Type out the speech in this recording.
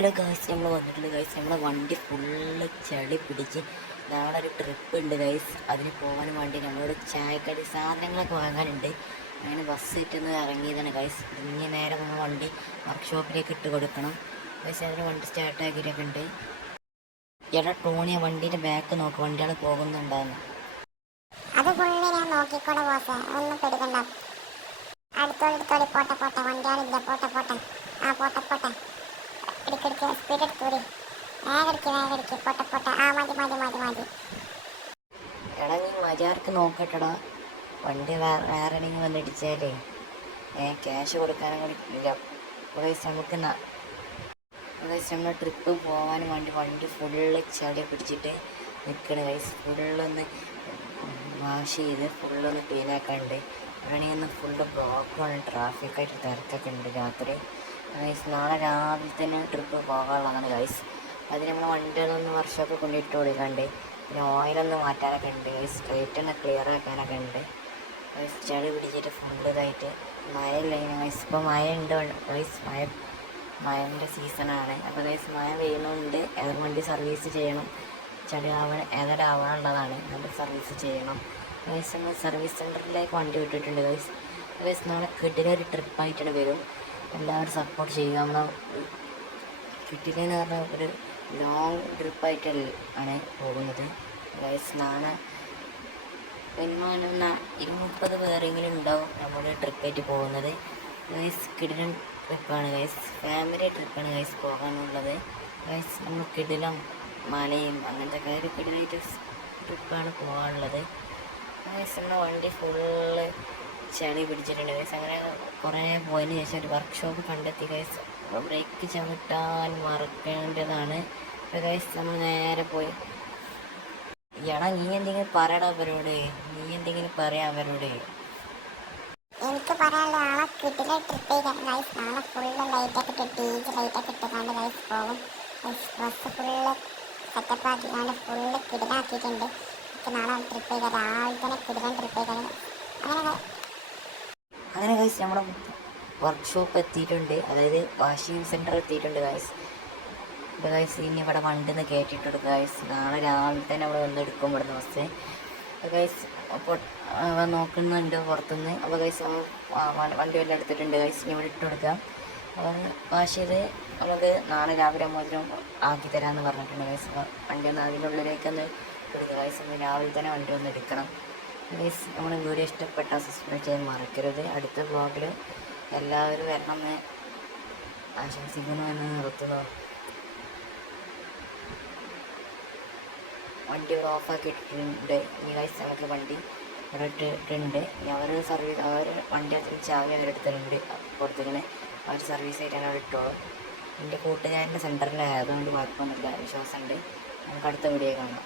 Hello guys, നമ്മൾ വന്നിട്ടുണ്ട് guys. നമ്മളെ വണ്ടി ഫുള്ള് ചളി പിടിച്ച് നാളെ ഒരു ട്രിപ്പ് ഉണ്ട് ഗൈസ്. അതിന് പോകാൻ വേണ്ടി നമ്മളോട് ചായക്കടി സാധനങ്ങളൊക്കെ വാങ്ങാനുണ്ട്. അങ്ങനെ ബസ് ഇട്ടുന്ന് ഇറങ്ങിയതാണ് ഗൈസ്. ഇനി നേരെ നമ്മൾ വണ്ടി വർക്ക്ഷോപ്പിലേക്ക് ഇട്ട് കൊടുക്കണം ഗൈസ്. അതിന് വണ്ടി സ്റ്റാർട്ടാക്കിയിട്ടൊക്കെ ഉണ്ട്. എടാ ടോണിയ, വണ്ടീൻ്റെ ബാക്ക് നോക്ക്, വണ്ടികൾ പോകുന്നുണ്ടാകുന്നു. അത് ഫുള്ള് ഞാൻ നോക്കിക്കോളെ ബോസേ, ഒന്നും പേടിക്കണ്ട. അടുത്തോളി പോട്ടെ വണ്ടിയാളില്ല, പോട്ടെ പോട്ടെ ഇടിക്കിടിക്ക് സ്പീഡ് എടുത്തൂടി, വേഗടിക്ക് പോട്ടെ. ആ മതി. എടാ നീ മര്യാദക്ക് നോക്കട്ടടാ, വണ്ടി വേറെ എവിടെയെങ്കിലും വന്ന് ഇടിച്ചാലേ ക്യാഷ് കൊടുക്കാനും കൂടി ഇല്ല. ഗൈസ് നമുക്ക് നമ്മൾ ട്രിപ്പ് പോകാൻ വേണ്ടി വണ്ടി ഫുള്ള് ചളി പിടിച്ചിട്ട് നിൽക്കണ ഗൈസ്. ഫുള്ളൊന്ന് വാഷ് ചെയ്ത് ഫുള്ളൊന്ന് ക്ലീനാക്കാനുണ്ട്. അവിടെയാണെങ്കിൽ ഒന്ന് ഫുള്ള് ബ്ലോക്കാണ്, ട്രാഫിക്കായിട്ട് തിരക്കൊക്കെ ഉണ്ട് രാത്രി ഗൈസ്. നാളെ രാവിലെ തന്നെ ട്രിപ്പ് പോകാനുള്ളതാണ് ഗൈസ്. അതിന് നമ്മൾ വണ്ടികളൊന്ന് വർഷമൊക്കെ കൊണ്ടിട്ട് കൊടുക്കാണ്ട്, പിന്നെ ഓയിലൊന്ന് മാറ്റാനൊക്കെ ഉണ്ട് ഗൈസ്. സ്ട്രേറ്റ് ഒന്ന് ക്ലിയർ ആക്കാനൊക്കെ ഉണ്ട് ഗൈസ്. ചളി പിടിച്ചിട്ട് ഫുള്ള് ഇതായിട്ട് മഴയില്ല ഗൈസ്. ഇപ്പോൾ മഴ ഉണ്ട് ഗൈസ്, മഴൻ്റെ സീസണാണ്. അപ്പോൾ ഗൈസ് മഴ പെയ്യുന്നുണ്ട്. വണ്ടി സർവീസ് ചെയ്യണം, ചളി ആവാനുള്ളതാണ്. നമ്മൾ സർവീസ് ചെയ്യണം ഗൈസ്. നമ്മൾ സർവീസ് സെൻറ്ററിലേക്ക് വണ്ടി വിട്ടിട്ടുണ്ട് ഗൈസ്. നാളെ കിട്ടിലൊരു ട്രിപ്പായിട്ടാണ് വരും. എല്ലാവരും സപ്പോർട്ട് ചെയ്യുക. നമ്മൾ കിട്ടിലെന്ന് പറഞ്ഞാൽ ഒരു ലോങ് ട്രിപ്പായിട്ടാണ് പോകുന്നത് ഗൈസ്. നാളെ പിന്നെ 20 പേരെങ്കിലും ഉണ്ടാവും നമ്മുടെ ട്രിപ്പായിട്ട് പോകുന്നത് ഗൈസ്. കിടിലൻ ട്രിപ്പാണ് ഗൈസ്, ഫാമിലി ട്രിപ്പാണ് ഗൈസ് പോകാനുള്ളത് ഗൈസ്. നമ്മൾ കിടിലം മലയും അങ്ങനത്തെ ഒരു കിടിലായിട്ട് ട്രിപ്പാണ് പോകാനുള്ളത് ഗൈസ്. നമ്മുടെ വണ്ടി ഫുള്ള് ചളി പിടിച്ചിട്ടുണ്ട് ഗൈസ്. അങ്ങനെ കുറേ പോയതിന് ശേഷം ഒരു വർക്ക്ഷോപ്പ് കണ്ടെത്തി ഗൈസ്. ബ്രേക്ക് ചവിട്ടാൻ മറക്കേണ്ടതാണ് ഗൈസ്. നമ്മൾ നേരെ പോയി. എടാ നീ എന്തെങ്കിലും പറയടാ അവരോട്, എനിക്ക് പറയാനുള്ള നാളെ കിട്ടില്ല ട്രിപ്പ് ഗൈസ്. നാളെ ഫുള്ള് ലൈറ്റൊക്കെ ഇട്ടുകൊണ്ട് ഗൈസ് പോകും. ബസ് ഫുള്ള് സെറ്റപ്പാക്കിക്കാണ്ട് ഫുള്ള് കിടിലാക്കിയിട്ടുണ്ട്. നാളെ ട്രിപ്പ് ചെയ്താൽ രാവിലെ തന്നെ കിടിലൻ ട്രിപ്പ് ചെയ്താൽ അങ്ങനെ ഗൈസ് നമ്മുടെ വർക്ക്ഷോപ്പ് എത്തിയിട്ടുണ്ട്, അതായത് വാഷിംഗ് സെൻറ്റർ എത്തിയിട്ടുണ്ട് ഗൈസ്. ഇപ്പോൾ ഗൈസ് ഇനി ഇവിടെ വണ്ടി നിന്ന് കയറ്റിയിട്ടുണ്ട് ഗൈസ്. നാളെ രാവിലെ തന്നെ അവിടെ വന്നെടുക്കും ഇവിടുന്ന് ബസ് ഗൈസ്. അപ്പോൾ നോക്കുന്നുണ്ട് പുറത്തുനിന്ന്. അപ്പോൾ ഗൈസ് വണ്ടി വല്ലതും എടുത്തിട്ടുണ്ട് ഗൈസ്. ഇനി ഇവിടെ ഇട്ട് കൊടുക്കാം. അപ്പോൾ വാഷ് ചെയ്ത് നമുക്ക് നാളെ രാവിലെ മുതലും ആക്കി തരാമെന്ന് പറഞ്ഞിട്ടുണ്ട് ഗൈസ്. വണ്ടി ഒന്ന് അതിനുള്ളിലേക്കൊന്ന് കൊടുക്കുക ഗൈസ്. ഒന്ന് രാവിലെ തന്നെ വണ്ടി ഒന്ന് എടുക്കണം ഗൈസ്. നമ്മുടെ വീഡിയോ ഇഷ്ടപ്പെട്ടാൽ സബ്സ്ക്രൈബ് ചെയ്യാൻ മറക്കരുത്. അടുത്ത വ്ളോഗിൽ എല്ലാവരും വരണമെന്ന് ആശംസിക്കുന്നു എന്ന് നിർത്തുന്നു. വണ്ടി ഇവിടെ ഓഫാക്കിയിട്ടുണ്ട്. ഇനി ഗൈസ് നമുക്ക് വണ്ടി ഇവിടെ ഇട്ടിട്ടുണ്ട്. ഇനി അവർ വണ്ടി ചാവി അവരെടുത്തിട്ടുണ്ട്, കൊടുത്തിങ്ങനെ അവർ സർവീസ് ആയിട്ടാണ് അവിടെ ഇട്ടോളും. എൻ്റെ കൂട്ടുകാരൻ്റെ സെൻറ്ററിലായതുകൊണ്ട് കുഴപ്പമൊന്നുമില്ല, വിശ്വാസമുണ്ട്. നമുക്ക് അടുത്ത വീഡിയോ കാണാം.